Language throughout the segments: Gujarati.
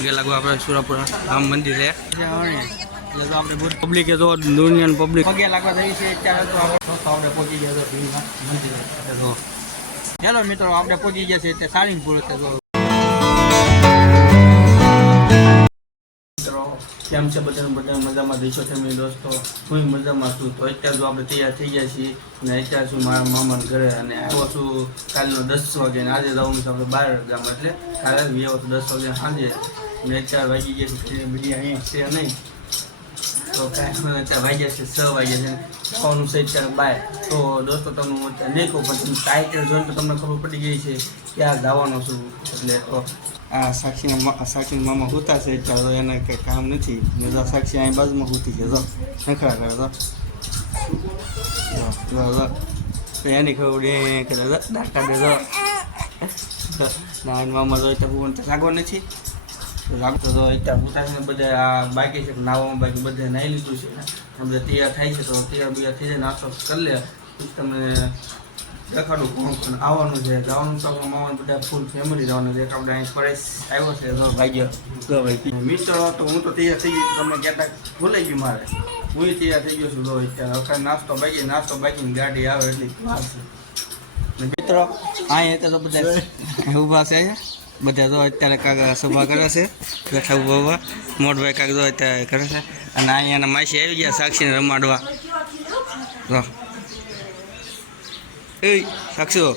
પગે લાગુ આપણે સુરાપુરા રામ મંદિરે એટલે તો આપણે બહુ પબ્લિકે તો દુનિયાનું પબ્લિક પગે લાગવા જઈએ છે અત્યારે તો આપણે આપણે પહોંચી ગયા તો ભીમના મંદિરે તો. ચાલો મિત્રો આપણે પહોંચી ગયા છે તે સાળીંગપુર તો. કેમ છે બધા બધા મજામાં દેશો તમે દોસ્તો? હું મજામાં છું. તો અત્યારે જો આપણે તૈયાર થઈ ગયા છીએ અને અત્યારે છું મારા મામાના ઘરે અને આવ્યો છું કાલનો દસ વાગે અને આજે જવાનું છે આપણે બાર ગામ એટલે કાલે આવ્યો દસ વાગે સાંજે અને ચાર વાગી ગયા છે બધી અહીંયા છે નહીં. તો કાંઈ ચાર વાગ્યા છે, છ વાગ્યા છે. ખાવાનું છે અત્યારે બાય તો દોસ્તો તમને હું અત્યારે નહીં કહું પણ તમે ટાઇટલ જોઈને તો તમને ખબર પડી ગઈ છે ક્યાં જવાનો છું. એટલે આ સાક્ષીના મા સાક્ષીના મામા હોતા છે તો એને કંઈ કામ નથી. ને તો સાક્ષી અહીં બાજુમાં હોતી છે તો શંખરા કરે તો એની ખબર પડી કરે ડાકા દે તો ના મામા તો જાગો નથી. લાગતો તો અત્યારે ઉતારીને બધા આ બાકી છે નાવામાં બાકી બધા નાહી લીધું છે. બધા તૈયાર થાય છે તો તૈયાર બૈયાર થઈ જાય નાસ્તો કરી લે. પછી તમને દેખાડું કોણ કોણ આવવાનું છે. જવાનું તો મામાને બધા ફૂલ ફેમિલી જવાનું છે. આપણે અહીં ફરેશ આવ્યો છે તો ભાગ્ય તો ભાઈ મિત્રો તો હું તો તૈયાર થઈ ગઈ તમને કહેતા ભૂલાઈ ગયું મારે. હું તૈયાર થઈ ગયો છું તો અત્યારે. વખત નાસ્તો બાકી નાસ્તો બાકી ગાડી આવે એટલી વાત છે. મિત્રો અહીંયા તો બધા ઊભા છે. બધા તો અત્યારે કાંક સભા કરે છે બેઠા ઊભા ઊભા મોટભાઈ કાંક તો અત્યારે કરે છે અને અહીંયાના માસી આવી ગયા સાક્ષીને રમાડવા જો એ સાક્ષુ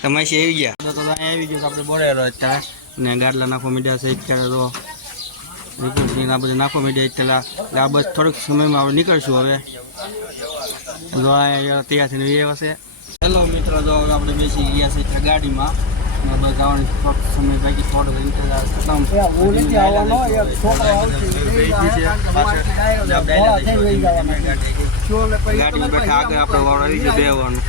તમાસી આવી ગયા તો તો અહીંયા આવી ગયું આપણે બોરેલો અત્યારે ને ગાડલા નાખવા મીડ્યા છે અત્યારે તો વિપુલસિંહ આ બધા નાખવા મીડ્યા અત્યારે એટલે આ બસ થોડોક સમયમાં આપણે નીકળશું હવે તો અહીંયા તૈયાર થઈને એ હશે હેલો મિત્રો તો હવે આપણે બેસી ગયા છે ત્યાં ગાડીમાં થોડોક સમય બાકી થોડો ઇંતજાર ખતમ ગાડી બેઠા આગળ આપણે વાળો આવી બેવાનું.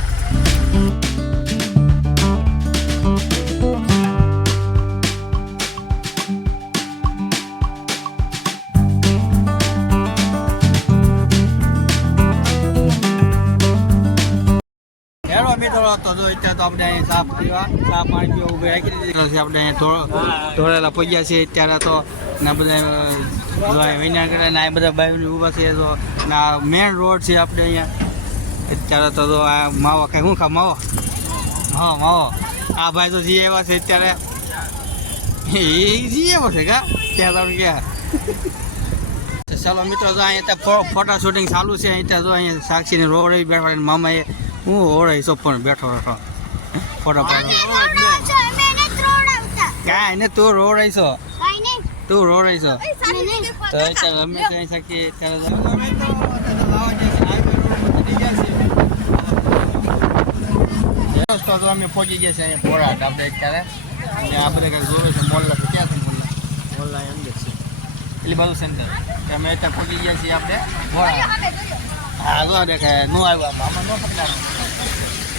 તો આપણે અહીંયા સાફ પીવા સાફ પાણી પીવા રાખી દીધી. છે આપણે અહીંયા ધોળેલા પગ્યા છે અત્યારે તો ના બધા કરે ને આ બધા બાયું ઊભા છે તો ના મેન રોડ છે આપણે અહીંયા. અત્યારે તો આ માવો ખાય. શું ખા માવો? હા, માવો. આ ભાઈ તો જી આવ્યા છે અત્યારે. એ જી આવ્યો છે કા? ત્યાં તમે ક્યાં ચાલો મિત્રો તો અહીંયા ફોટા શૂટિંગ ચાલુ છે. અહીં ત્યાં તો અહીંયા સાક્ષીને રોડ બેઠા મામાએ. હું ઓળે પણ બેઠો બેઠો. ફોટા પાડો. તું રોડાઈ છો તું રોડાઈ છો તો ચાલ અમે કઈ શકીએ. ચાલો દોસ્તો તો અમે પહોંચી ગયા છે અહીંયા બોરાટ આપણે અત્યારે અને આ બધા કાંઈક જોવે છે મોલ્લા તો ક્યાં છે મોલ્લા? મોલ્લા અંદર છે. એટલી બાજુ સેન્ટર અમે અત્યારે પહોંચી ગયા છીએ આપણે. બોરાટ હા જો દેખાય. નો આવ્યો આમાં. નો પકડાણો આ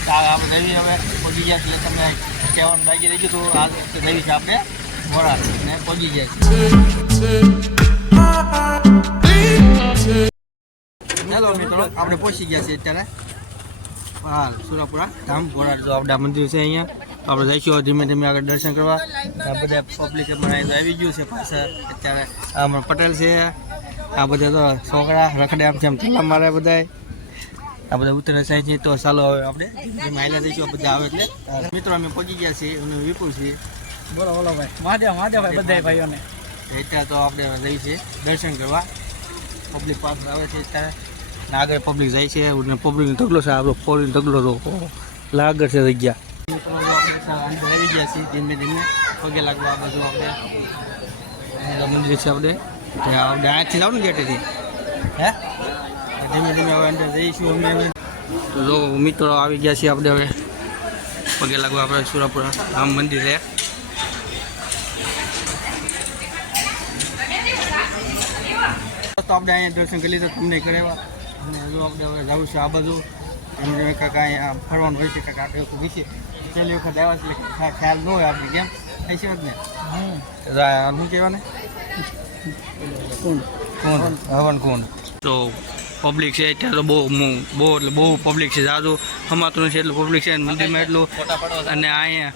આપણે નવી હવે પહોંચી ગયા એટલે તમને કહેવાનું બાકી રહી ગયું તો આ છે આપણે બોરાટ ને પહોંચી ગયા હેલો મિત્રો, આપણે પહોંચી ગયા છીએ અત્યારે. હાલ સુરાપુરા ધામ ઘોડા જો આપણા મંદિર છે અહીંયા. આપણે જઈશું ધીમે ધીમે આગળ દર્શન કરવા. આ બધા પબ્લિક પણ આવી ગયું છે પાછા અત્યારે અમારા પટેલ છે. આ બધા તો છોકરા રખડે આમ છે આમ થલ્લા મારે બધા આ બધા ઉત્તર થાય છે તો ચાલો હવે આપણે માયલા દઈશું બધા આવે એટલે. મિત્રો અમે પહોંચી ગયા છીએ અને વિપુલ છીએ. બોલો બોલો ભાઈ. મહાદેવ મહાદેવ ભાઈ બધા ભાઈઓને. અત્યારે તો આપણે જઈએ છીએ દર્શન કરવા. પબ્લિક પાસ આવે છે ત્યારે આગળ પબ્લિક જાય છે અને પબ્લિકનો ઢગલો છે આપણો ફોરીનો ઢગલો તો લાગર છે જગ્યા. અંદર આવી ગયા છીએ ધીમે ધીમે. પગે લાગવા આ બધું આપણે. મંદિર છે આપણે. ત્યાં આપણે આથી જાવ ને ગેટેથી. હે? ધીમે ધીમે હવે અંદર જઈશું અમે અમે તો જો મિત્રો આવી ગયા છીએ આપણે હવે. પગે લાગુ આપણે સુરાપુરા રામ મંદિરે તો આપણે અહીંયા દર્શન કરી લીધા તમને કરાવ્યા. અને હજુ આપણે હવે જવું છે આ બાજુ. એમને કાંઈક અહીંયા ફરવાનું હોય છે કાંઈક આપણે એવું વિશે પહેલી વખત આવ્યા છે ખ્યાલ ન હોય આપણે કેમ? થઈ છે ને? શું કહેવાને? કોણ? કોણ? હવન કોણ તો પબ્લિક છે અત્યારે તો બહુ બહુ એટલે બહુ પબ્લિક છે. જાદુ હમાતું નથી એટલું પબ્લિક છે, મંદિરમાં એટલું અને અહીંયા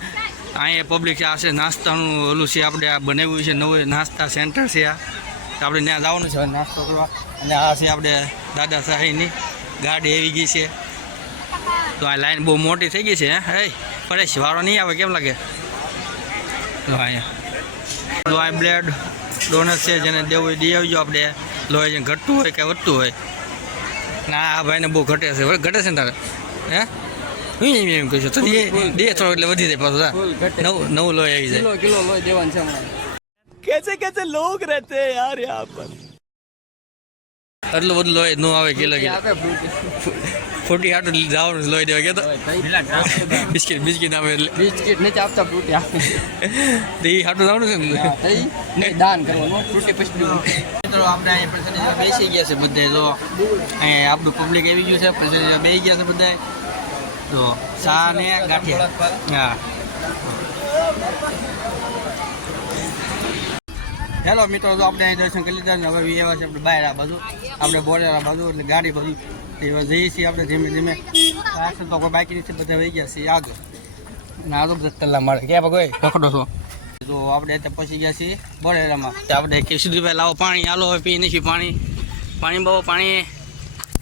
અહીંયા પબ્લિક છે, આ છે નાસ્તાનું ઓલું છે, આપણે આ બનાવ્યું છે, નવું નાસ્તા સેન્ટર છે આ. આપણે ત્યાં જવાનું છે, નાસ્તો કરવા. અને આ છે આપણે દાદા સાહેબની ગાડી આવી ગઈ છે. તો આ લાઈન બહુ મોટી થઈ ગઈ છે, હે? પરેશ વાળો નહીં આવે, કેમ લાગે? તો અહીંયા. તો આ બ્લેડ ડોનર છે, જેને દેવું દઈ આવજો આપણે. લોહી ઘટતું હોય કે વધતું હોય. ના આ ભાઈને બહુ ઘટે છે. ઘટે છે ને તારે? હે? હું એમ એમ કહીશું તો દે દે થોડો એટલે વધી જાય પાછું નવ. નવું લોહી આવી જાય. કિલો કિલો લોહી દેવાનું છે હમણાં. એટલું બધું લોહી ન આવે કિલો કિલો ફ્રૂટી ફોર્ટી હાટું જવાનું લોહી દેવા કે તો. બિસ્કિટ બિસ્કિટ આવે એટલે. બિસ્કિટ નથી આપતા ફ્રૂટી આપે. તો એ હાટું જવાનું છે ને નહીં દાન કરવાનું ફ્રૂટી પછી મિત્રો આપણે અહીંયા બેસી ગયા છે બધે તો અહીંયા આપણું પબ્લિક આવી ગયું છે પ્રસાદી બેસી ગયા છે બધા તો ચા ને ગાંઠિયા. હા. હેલો મિત્રો તો આપણે અહીં દર્શન કરી લીધા ને હવે એવા છે આપણે બહાર આ બાજુ. આપણે બોર્ડર બાજુ એટલે ગાડી બધું એવા જઈએ છીએ આપણે ધીમે ધીમે. પાછળ તો કોઈ બાકી નથી, બધા વહી ગયા છીએ. આગળ ના તો બધા ટલ્લા મારે ક્યાં ભગવાઈ રખડો છો. તો આપણે અત્યારે પહોંચી ગયા છીએ બોરેરામાં આપણે કેશુદીભાઈ લાવો પાણી, હાલો, હવે પી નથી પાણી. પાણી બહુ પાણી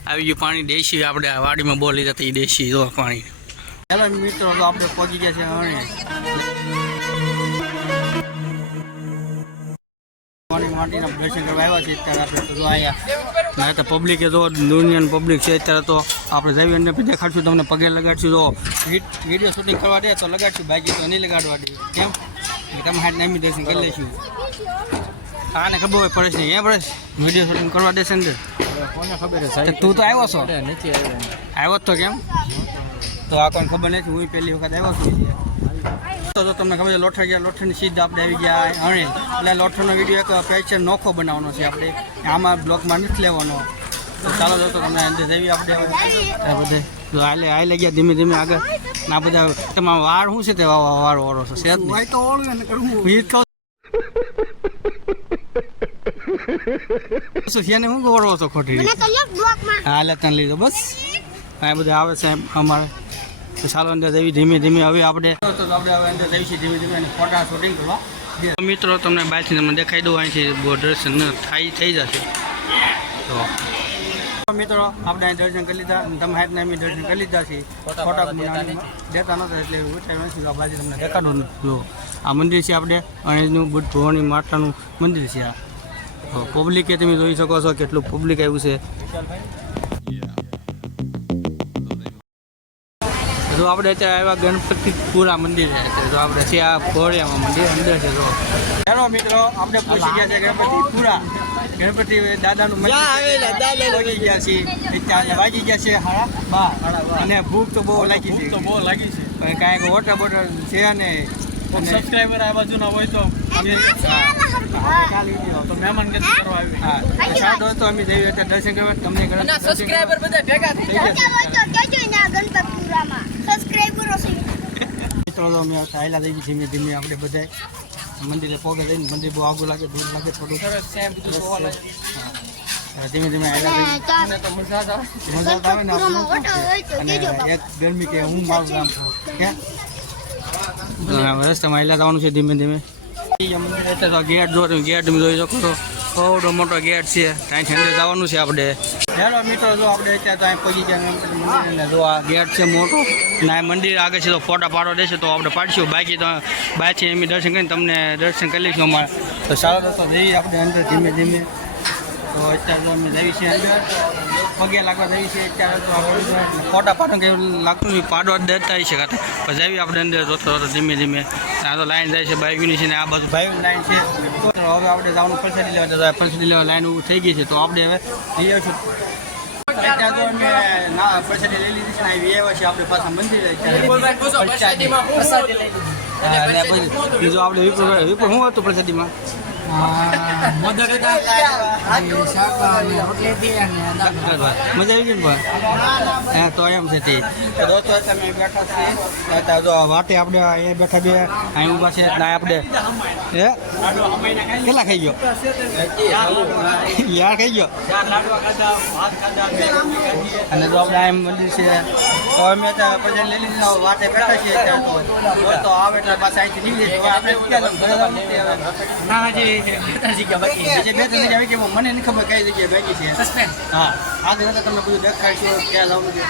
આવી ગયું પાણી દેશી, આપણે વાડીમાં બોલી જતી દેશી જો પાણી. હેલો મિત્રો, તો આપણે પહોંચી ગયા છે હરણે. માટીના દર્શન કરવા આવ્યા છે અત્યારે આપણે તો જો અહીંયા ના તો પબ્લિક તો દુનિયાની પબ્લિક છે અત્યારે તો આપણે જઈએ અને દેખાડશું તમને પગે લગાડશું. જો વીડિયો શૂટિંગ કરવા દે તો લગાડશું બાકી તો નહીં લગાડવા દે. કેમ? તમે હાથ નામી દર્શન કરી લઈશું. આને ખબર હોય પડે નહીં એ પડે વીડિયો શૂટિંગ કરવા દેશે ને કોને ખબર છે? તો તું આવ્યો છો? નથી આવ્યો. આવ્યો તો કેમ? તો આ કોઈ ખબર નથી હું પહેલી વખત આવ્યો છું. તો તો તમને ખબર છે લોઠા ગયા લોઠાની સીધ આપણે આવી ગયા હણે. એટલે લોઠાનો વીડિયો એક પેચર નોખો બનાવવાનો છે આપણે. આમાં બ્લોકમાં નથી લેવાનો. તો ચાલો તો તો તમને અંદર જઈએ આપણે. આ બધે. જો હાલે હાલે ગયા ધીમે ધીમે આગળ. ના બધા તમારા વાળ શું છે તે વાળ વાળો છે છે જ તો ઓળવે ને કરવું ઈ જ કહું શું છે હું ગોળવો છો ખોટી હાલે તને લીધો બસ. આ બધા આવે છે અમારે. ચાલો અંદર જવી ધીમે ધીમે. હવે આપણે તો આપણે હવે અંદર જઈએ ધીમે ધીમે અને ફોટા શૂટિંગ કરવા. મિત્રો તમને બહારથી તમને દેખાઈ દઉં અહીંથી બહુ દર્શન થાય થઈ જશે. તો મિત્રો આપણે અહીં દર્શન કરી લીધા અને તમે હાથના અમે દર્શન કરી લીધા છીએ. ફોટા દેતા નતા એટલે ઉઠાઈ નથી આ બાજુ તમને દેખાડું નથી. જો આ મંદિર છે આપણે અહીંનું બુદ્ધ ભવાની માતાનું મંદિર છે આ. તો પબ્લિકે તમે જોઈ શકો છો કેટલું પબ્લિક આવ્યું છે. જો આપણે અત્યારે આવ્યા ગણપતિપુરા મંદિર છે તો આપણે છે આ ભોળિયામાં મંદિર અંદર છે જો. હેલો મિત્રો આપણે પહોંચી ગયા છે ગણપતિપુરા. ગણપતિ દાદાનું મંદિર પહોંચી ગયા છે. વાગી ગયા છે હાડા બા અને ભૂખ તો બહુ લાગી છે. તો બહુ લાગી છે. પણ કાંઈક વોટર બોટર છે ને અને સબસ્ક્રાઈબર આ બાજુના હોય તો તો મહેમાન ગતિ કરવા આવી હા. તો સાદો હતો અમે જઈએ દર્શન કરવા. તમને સબસ્ક્રાઈબર બધા ભેગા થઈ થઈ જશે સબસ્ક્રાઈબરો છે તો અમે ચાલ્યા જઈએ ધીમે ધીમે આપણે બધા મંદિરે પગે લઈને મંદિર બહુ આગું લાગે દૂર લાગે થોડું ધીમે ધીમે મજા આવે. મજા તો આવે ને. એક ગરમી કે હું મારું નામ કે રસ્તામાં આવેલા જવાનું છે ધીમે ધીમે. ગેટ જો ગેટ તમે જોઈ શકો છો. થોડો મોટો ગેટ છે. ત્યાં અંદર જવાનું છે આપણે. હેલો મિત્રો, જો આપણે અત્યારે તો અહીં પહોંચી ગયા જો આ ગેટ છે મોટો ને મંદિર આગળ છે તો ફોટા પાડો દેશે તો આપણે પાડશું. બાકી તો બાકી એમ દર્શન કરીને તમને દર્શન કરી લઈશું અમારે. તો સારો તો જઈએ આપણે અંદર ધીમે ધીમે. તો અત્યારે અમે જઈએ છીએ અંદર. પગે લાગવા જઈએ છીએ અત્યારે તો આપણે ફોટા પાડો કે લાગતું પાડો દેતા છે કાંઈ પછી આવી આપણે અંદર રોતો ધીમે ધીમે. આ તો લાઈન જાય છે બાઈકની છે ને આ બાજુ ભાઈ લાઈન છે. તો હવે આપણે જવાનું પ્રસાદી લેવા જતા પ્રસાદી લેવા લાઈન ઊભી થઈ ગઈ છે. તો આપણે હવે છું અત્યારે તો અમે ના પ્રસાદી લઈ લીધી છે ને આવી આવ્યા છે આપણે પાછા મંદિરે અને બીજું આપણે વિપુલ વિપુલ શું હતું પ્રસાદીમાં? મજા આવી ગઈ ને હા તો એમ છે તે દોસ્તો તમે બેઠા છીએ. જો વાટે આપણે અહીંયા બેઠા બે અહીં ઊભા છે. એટલે આપણે હે? કેટલા ખાઈ ગયો? યાર ખાઈ ગયો? અને જો આપણે મંદિર છે. તો અમે પછી લઈ લીધું વાટે બેઠા છીએ તો. આવે એટલે પાછા અહીંથી નીકળી આપણે ક્યાં જવાનું? ઘરે જવાનું? નથી હવે. ના હજી જગ્યા બાકી બીજે બે ત્રણ જગ્યા આવી મને નહીં ખબર કઈ જગ્યાએ બાકી છે. હા આજે તો તમને બધું દેખાડશું ક્યાં જવાનું છે.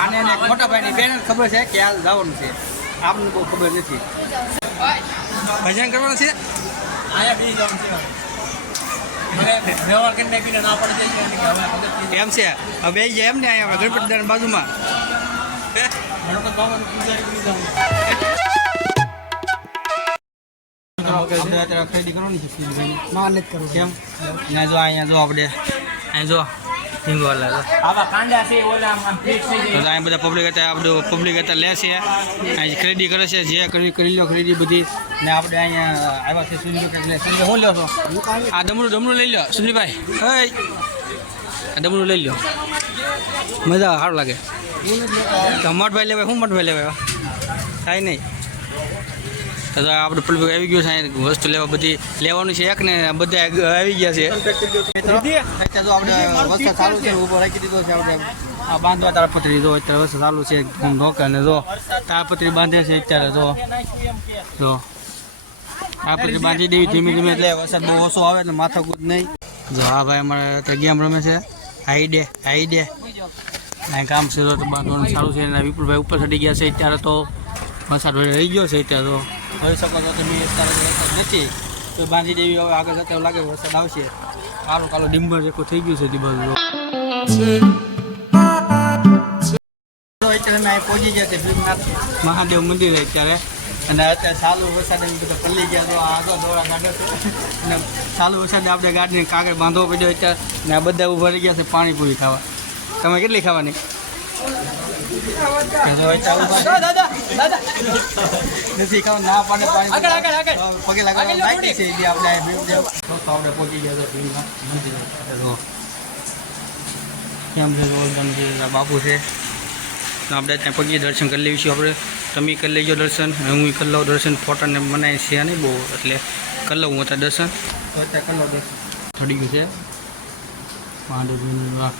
આને ને મોટા ભાઈની બેન ખબર છે કે આ જવાનું છે. આપને બહુ ખબર નથી. ભજન કરવાનું છે? અહીંયા બી જવાનું છે. એમ છે? હવે એમ ને અહીંયા ગણપતિ બાજુમાં ગણપત બાબાની જવાનું આપણે અત્યારે ખરીદી કરવાની છે ફીલભાઈની. ના નથી કરવું કેમ? અહીંયા જો અહીંયા જો આપણે. અહીંયા જો હિંગવાલા જો. આવા કાંડા છે ઓલા આમ ફિક્સ થઈ તો જાય અહીંયા બધા પબ્લિક હતા આપણે પબ્લિક હતા લે છે. અહીં ખરીદી કરે છે જે કરવી કરી લો ખરીદી બધી. ને આપણે અહીંયા આવ્યા છે શું લ્યો છો આ ડમરું ડમરું લઈ લો સુનિભાઈ હઈ. આ ડમરું લઈ લો મજા આવે, સારું લાગે. તો મઠભાઈ લેવાય શું મઠભાઈ લેવાય? કાંઈ નહીં. તો આપણે પબ્લિક આવી ગયું છે વસ્તુ લેવા બધી લેવાનું છે એક ને બધા આવી ગયા છે આપણે વસ્તુ સારું છે ઊભો રાખી દીધો છે આપણે આ બાંધવા તાળપત્રી જો અત્યારે વસ્તુ ચાલુ છે ઢોકા ને જો તાળપત્રી બાંધે છે અત્યારે જો જો તાળપત્રી બાંધી દેવી ધીમે ધીમે એટલે વરસાદ બહુ ઓછો આવે એટલે માથાકૂદ નહીં જો હા ભાઈ અમારે ગેમ રમે છે હાઈ ડે હાઈ ડે કામ છે તો બાંધવાનું સારું છે એના વિપુલભાઈ ઉપર ચડી ગયા છે અત્યારે તો વરસાદ રહી ગયો છે અત્યારે તો હવે શકો તો તમે અત્યારે વરસાદ નથી. તો બાંધી દેવી હવે આગળ જતા લાગે વરસાદ આવશે. કાલો કાલો ડિમ્બર જેકો થઈ ગયું છે ડિમ્બર અત્યારે અમે પહોંચી ગયા છે ભીમનાથ મહાદેવ મંદિર અત્યારે. અને અત્યારે ચાલુ વરસાદ બધા પલ્લી ગયા તો આગળ દોડા કાઢે છે. અને ચાલુ વરસાદે આપણે ગાડીને કાગળ બાંધવો પડ્યો અત્યારે. ને આ બધા ઊભા રહી ગયા છે પાણીપુરી ખાવા. તમે કેટલી ખાવાની? અત્યારે છે. નથી ખાવ ના બાપુ છે આપણે ત્યાં પગીએ દર્શન કરી લઈશું આપણે તમે કરી લેજો દર્શન હું કરી લઉં દર્શન ફોટાને મનાય છે. નહીં બહુ એટલે કરી લઉં અત્યારે દર્શન અત્યારે કરી લઉં દર્શન ચડી ગયું છે મહાદેવજીનું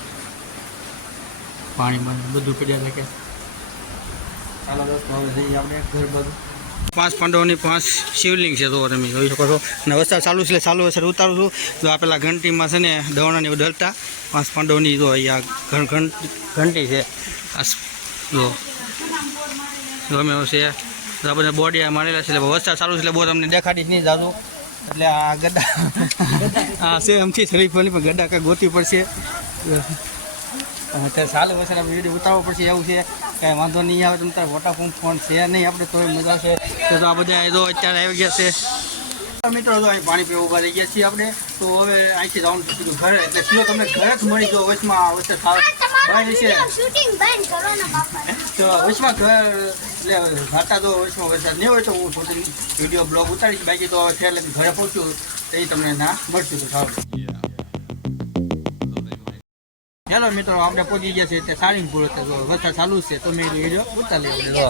પાણીમાં બધું કર્યા હતા કે. પાંચ પાંડવોની પાંચ શિવલિંગ છે તો તમે જોઈ શકો છો. અને વરસાદ ચાલુ છે ચાલુ વરસાદ ઉતારું છું. તો આ પેલા ઘંટીમાં છે ને દવાણાને ઉદરતા પાંચ પાંડવોની તો અહીંયા ઘણ ઘંટી છે. આ જો. ગમે એવું છે તો આપણે બોડિયા મારેલા છે એટલે વરસાદ ચાલુ છે એટલે બહુ તમને દેખાડીશ નહીં જાતું. એટલે આ ગડા આ છે એમથી શરીફ પણ ગડા કાંઈ ગોતી પડશે. અત્યારે સારું વરસાદ આપણે વીડિયો ઉતારવો પડશે એવું છે. કાંઈ વાંધો નહીં આવે તમે તારે વોટાફોન ફોન છે નહીં આપણે તોય મજા છે તો આ બધા એ તો અત્યારે આવી ગયા છે. મિત્રો તો અહીં પાણી પીવા ઊભા રહી ગયા છીએ આપણે. તો હવે અહીંથી જવાનું છું સીધું ઘરે. એટલે સીધો તમને ઘરે જ મળી જો વચમાં વચ્ચે ભાઈ છે? તો વચમાં ઘર એટલે ઘાટા તો વચમાં વરસાદ નહીં હોય તો હું થોડી વીડિયો બ્લોગ ઉતારીશ. બાકી તો હવે ઘરે પહોંચ્યું તો એ તમને ના મળશું તો થાવ ચાલો મિત્રો, આપણે પહોંચી ગયા છે તે સાળીંગપુર વરસાદ ચાલુ છે તો મેં વીડિયો ઉતારી લીધો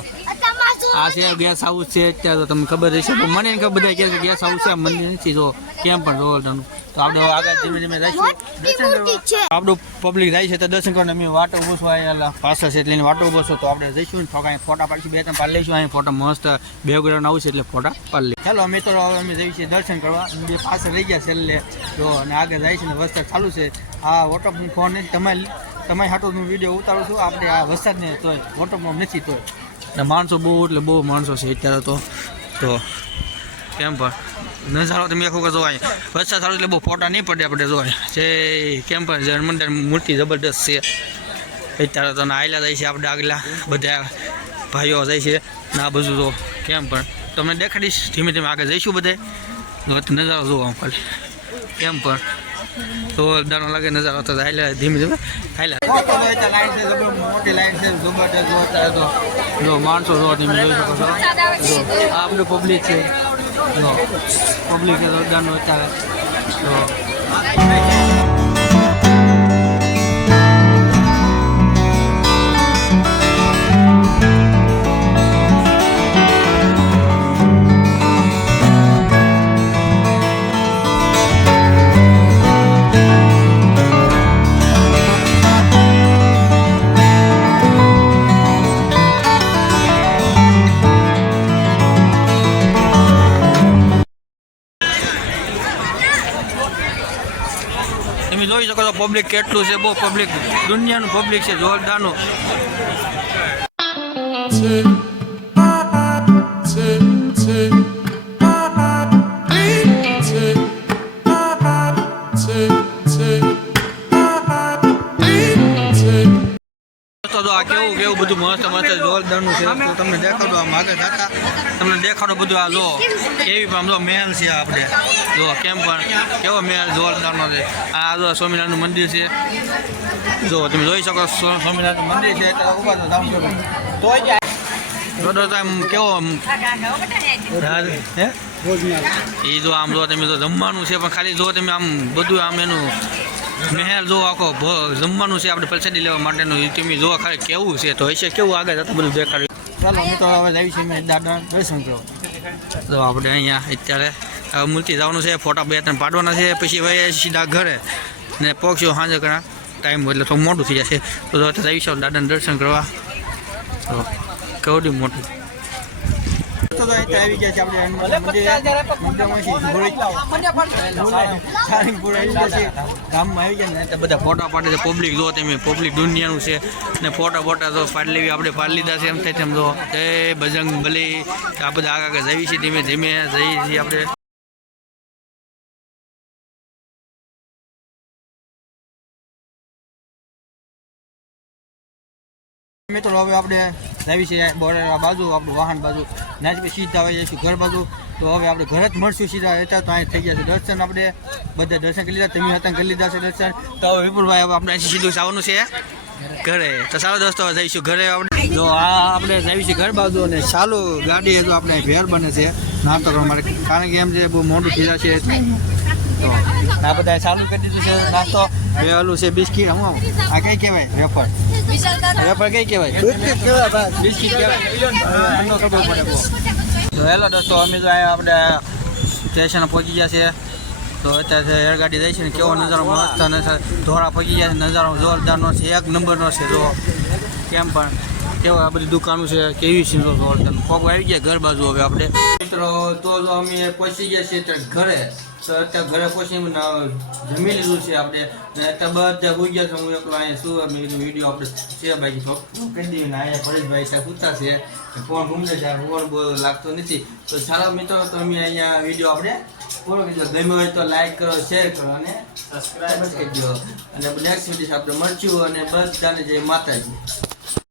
આ છે ગેસ હાઉસ છે, અત્યારે તો તમને ખબર હશે, પણ મને ખબર બધા છે ગેસ હાઉસ છે મંદિર નથી, જો, કેમ પણ રોવલતાનું તો આપણે આગળ ધીમે જઈશું. આપણું પબ્લિક જાય છે તો દર્શન કરીને અમે વાટો ઊભો છું પાછળ છે એટલે વાટો છું તો આપણે જઈશું ને થોડા ફોટા પાડીશું બે ત્રણ પાડી લઈશું અહીં ફોટા મસ્ત બેકગ્રાઉન્ડ આવશે એટલે ફોટા પાડી લઈએ ચાલો મિત્રો હવે અમે જઈએ છીએ દર્શન કરવા. બે પાછળ રહી ગયા છેલ્લે. તો અને આગળ જાય છે ને વરસાદ ચાલુ છે. આ વોટરપ્રૂફ ફોન નથી તમારે તમારી હાટો હું વીડિયો ઉતારું છું. આપણે આ વરસાદને તોય વોટરપ્રૂફ નથી તોય. માણસો બહુ એટલે બહુ માણસો છે અત્યારે તો. તો કેમ પણ. નજારો તમે આખો હોય વરસાદ સારો એટલે બહુ ફોટા નહીં પડે આપણે જોવાય જે કેમ પણ જર્મન મૂર્તિ જબરદસ્ત છે. અત્યારે તો આયલા જાય છે આપણે આગલા. બધા ભાઈઓ જાય છે. ને આ બધું તો કેમ પણ. તમને દેખાડીશ ધીમે ધીમે આગળ જઈશું બધે નજારો જોવા ખાલી. કેમ પણ. તો દાણો લાગે નજારો તો આયલા ધીમે ધીમે. આયલા. મોટી લાઈન છે જબરદસ્ત જો માણસો જોવા ધીમે જોઈ શકો છો. જો આ બધું પબ્લિક છે. પબ્લિક જોરદારનું અત્યારે તો તમે પબ્લિક કેટલું છે? બહુ પબ્લિક દુનિયાનું પબ્લિક છે જોરદારનું. આ કેવું કેવું બધું મસ્ત મસ્ત જોરદારનું છે. તો તમને દેખાડો આમ આગળ જતા તમને દેખાડો બધું આ જો. પણ આમ જો મહેલ છે આપણે. જો કેમ પણ કેવો મહેલ જોરદારનો છે. આ જો સ્વામિનારાયણનું મંદિર છે. જો તમે જોઈ શકો સ્વામિનારાયણનું મંદિર છે. ઊભા તો આમ કેવો આમ હે? એ જો આમ જો તમે તો જમવાનું છે પણ ખાલી જો તમે આમ બધું આમ એનું મહેલ જો આખો જમવાનું છે આપણે પ્રસાદી લેવા માટેનું તમે જોવા ખાલી કેવું છે તો હશે કેવું આગળ જતા બધું દેખાડ્યું. ચાલો અમે તો હવે જઈએ છીએ દાદા દર્શન કરો તો આપણે અહીંયા અત્યારે મૂર્તિ જવાનું છે ફોટા બે ત્રણ પાડવાના છે પછી હવે સીધા ઘરે. ને પહોંચ્યો સાંજે ઘણા ટાઈમ એટલે થોડું મોટું થઈ જશે. તો જઈશું દાદાને દર્શન કરવા. તો કેવડું મોટું. તો અહીંયા આવી ગયા છે આપણે ગામમાં આવી ગયા ને બધા ફોટા પાડે છે પબ્લિક જો તમે પબ્લિક દુનિયાનું છે. ને ફોટા ફોટા તો પાડી લેવી આપણે પાડી લીધા છે એમ થાય તેમ જો. જય બજરંગ બલી આ બધા આગળ આગળ જઈએ છીએ ધીમે ધીમે જઈએ છીએ આપણે. મિત્રો હવે આપણે લાવી છે બોર્ડર બાજુ, આપણું વાહન બાજુ. નાચી સીધા આવી જઈશું ઘર બાજુ. તો હવે આપણે ઘરે જ મળશું સીધા રહેતા તો અહીં થઈ ગયા છે દર્શન આપણે. બધા દર્શન કરી લીધા, તમે હતા કરી લીધા છે દર્શન. તો વિપુલભાઈ, હવે આપણે સીધું આવવાનું છે ઘરે. તો સારો દોસ્તો જઈશું ઘરે આપણે. જો આ આપણે જઈશું ઘર બાજુ અને ચાલુ ગાડી તો આપણે ભેર બને છે. નાસ્તો કરવા માટે કારણ કે એમ છે બહુ મોટું થઈ છે તો આ બધા ચાલુ કરી દીધું છે નાસ્તો. બે ઓલું છે, બિસ્કીટ હું આ કઈ કહેવાય? વેફર. વેફર કઈ કહેવાય? બિસ્કીટ કહેવાય. ખબર પડે તો હેલો દોસ્તો, અમે તો આપણે સ્ટેશન પહોંચી ગયા છે તો અત્યારે રેલગાડી જાય છે ને, કેવો નજારો મસ્ત નજારો ધોળા પહોંચી ગયા છે, નજારો જોરદારનો છે, એક નંબરનો છે જો કેમ પણ, કેવો આ બધી દુકાનો છે, કેવી છે જોરદાર. પગ આવી ગયા ઘર બાજુ હવે આપણે. મિત્રો, તો જો અમે પહોંચી ગયા છીએ ઘરે. અત્યારે ઘરે પહોંચી જમી લીધું છે આપણે. અત્યારે બધા હોઈ ગયા છે, હું એકલો અહીંયા શું અમે વીડિયો આપણે છે બાકી તો કરી દઈએ ને અહીંયા પરેશભાઈ સાહેબ ઉતા છે. ફોન ઘૂમતે છે ફોન બહુ લાગતો નથી. તો સારા મિત્રો, તો અમે અહીંયા વીડિયો આપણે પૂરો દો. ગમ્યો હોય તો લાઈક કરો શેર કરો અને સબસ્ક્રાઈબ કરી દો. અને નેક્સ્ટ વીડિયો આપણે મળશું અને બધાને જય માતાજી.